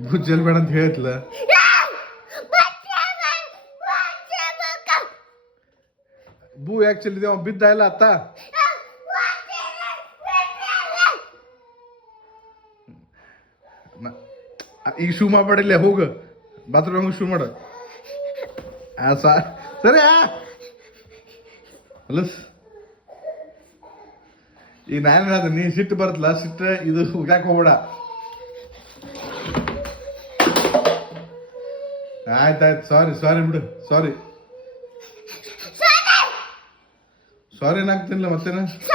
ಭುಜಲ್ ಬೇಡ ಅಂತ ಹೇಳಿತ್ಲ ಬೂ ಯಾಕೆ ಚೆಲ್ಲಿದೆ ಅವ ಬಿದ್ದ ಇಲ್ಲ ಅತ್ತ ಈಗ ಶೂ ಮಾಡ್ಬೇಡಿಲ್ಲ ಹೋಗು ಬಾತ್ರೂಮ್ ಶೂ ಮಾಡು ಸರಿ ಹೊಲಸ್ ಈಗ ನಾನೇನಾದ ನೀ ಸಿಟ್ಟು ಬರ್ತಲ್ಲ ಸಿಟ್ಟ ಇದು ಹುಡ್ಯಾಕ್ ಹೋಗ್ಬೇಡ ಆಯ್ತಾಯ್ತು ಸಾರಿ ಬಿಡು ಸಾರಿ ಏನಾಗ್ತಿಲ್ಲ ಮತ್ತೇನ ಆಯ್ತು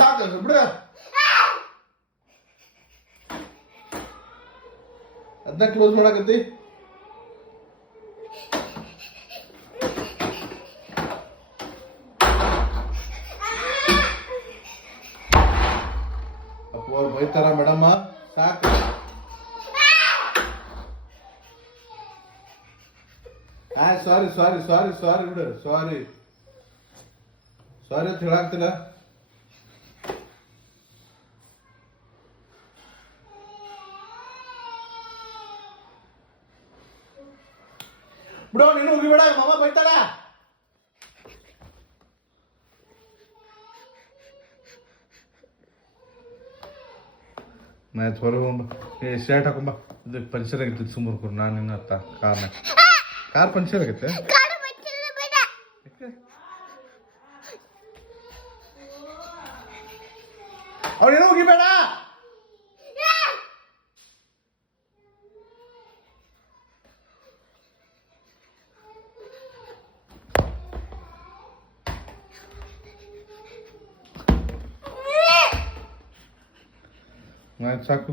ಸಾಕು ಬಿಡ ಅದನ್ನ ಕ್ಲೋಸ್ ಮಾಡಕತ್ತಿ ಅಪ್ಪ ಅವ್ರು ಬೈತಾರ ಮೇಡಮ್ಮ ಸಾಕು ಸಾರಿ ಬಿಡು ಸಾರಿ ಅಂತ ಹೇಳಾಗ್ತಿಲ್ಲ ಬಿಡೋ ನೀನು ಹೋಗಿ ಬೇಡ ಮಾಮ ಬೈತಾಳ ಆಯ್ತು ಹೊರಗೆ ಹೋಗ್ಬ ಶರ್ಟ್ ಹಾಕೊಂಬ ಇದು ಪಂಚರ್ ಆಗೈತಿ ಸುಮ್ಮನೆ ನಾನು ನಿನ್ನ ಕಾರ್ ಪಂಚರ್ ಆಗೈತೆ ಅವನೇನೋ ಹೋಗಿ ಬೇಡ ಆಯ್ತು ಸಾಕು